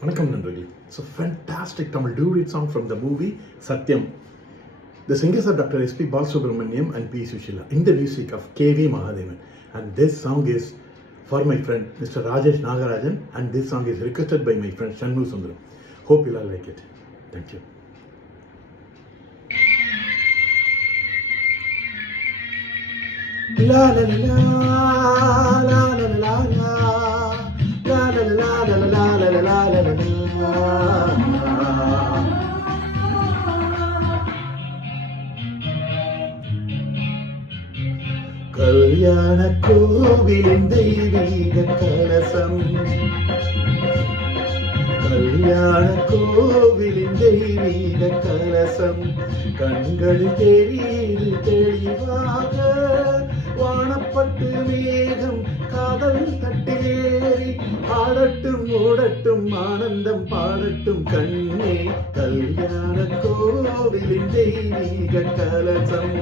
வணக்கம் நண்பர்களே. It's a fantastic Tamil duet song from the movie Satyam. The singers are Dr. S.P. Balasubramaniam and P. Sushila in the music of K.V. Mahadevan. And this song is for my friend Mr. Rajesh Nagarajan, and this song is requested by my friend Shanmu Sundaram. Hope you all like it. Thank you. La la la la la la la la. La la la la la la la la la la. கல்யாண கோவிலின் தெய்வீக கலசம், கல்யாண கோவிலின் தெய்வீக கலசம், கண்களில் தெரியுது தெளிவாக, வானப்பட்டு மேகம் காதல் தட்டிலேறி ஆடட்டும் ஓடட்டும் ஆனந்தம் பாடட்டும் கண்ணே, கல்யாண கோவிலின் தெய்வீக கலசம்.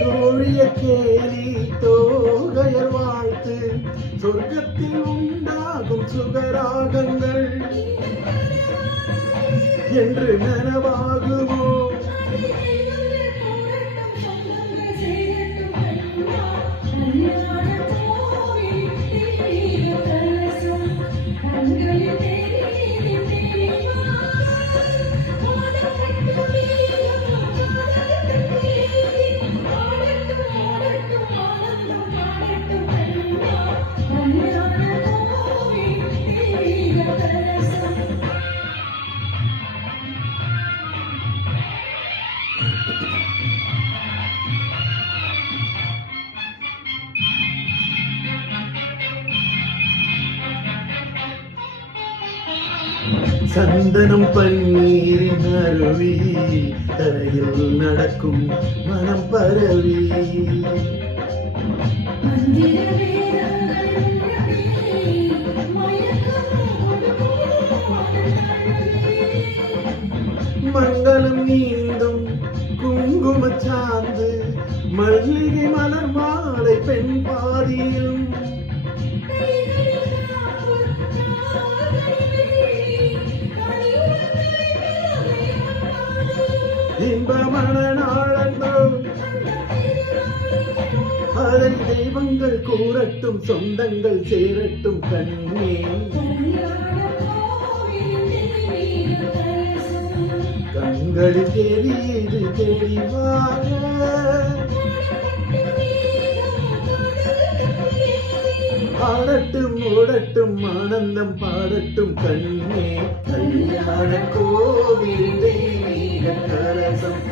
தோழிய கேலி தோகையர் வாழ்த்து, சொர்க்கத்தில் உண்டாகும் சுகராகங்கள் என்று நனவாகுமோ, சந்தனம் பன்னீரின் அருவி, தரையில் நடக்கும் மனம் பரவி, மங்களம் நீந்தும் குங்கும சாந்து, மல்லிகை மலர் மாலை பெண் பாதியும், இன்பமான நாளன்றோ அதை தெய்வங்கள் கூறட்டும், சொந்தங்கள் சேரட்டும் கண்ணே, கண்களில் தெரியுது தெளிவாக, ஆடட்டும் ஓடட்டும் ஆனந்தம் பாடட்டும் கண்ணே, கல்யாண கோவில் தெய்வீக கலசம்.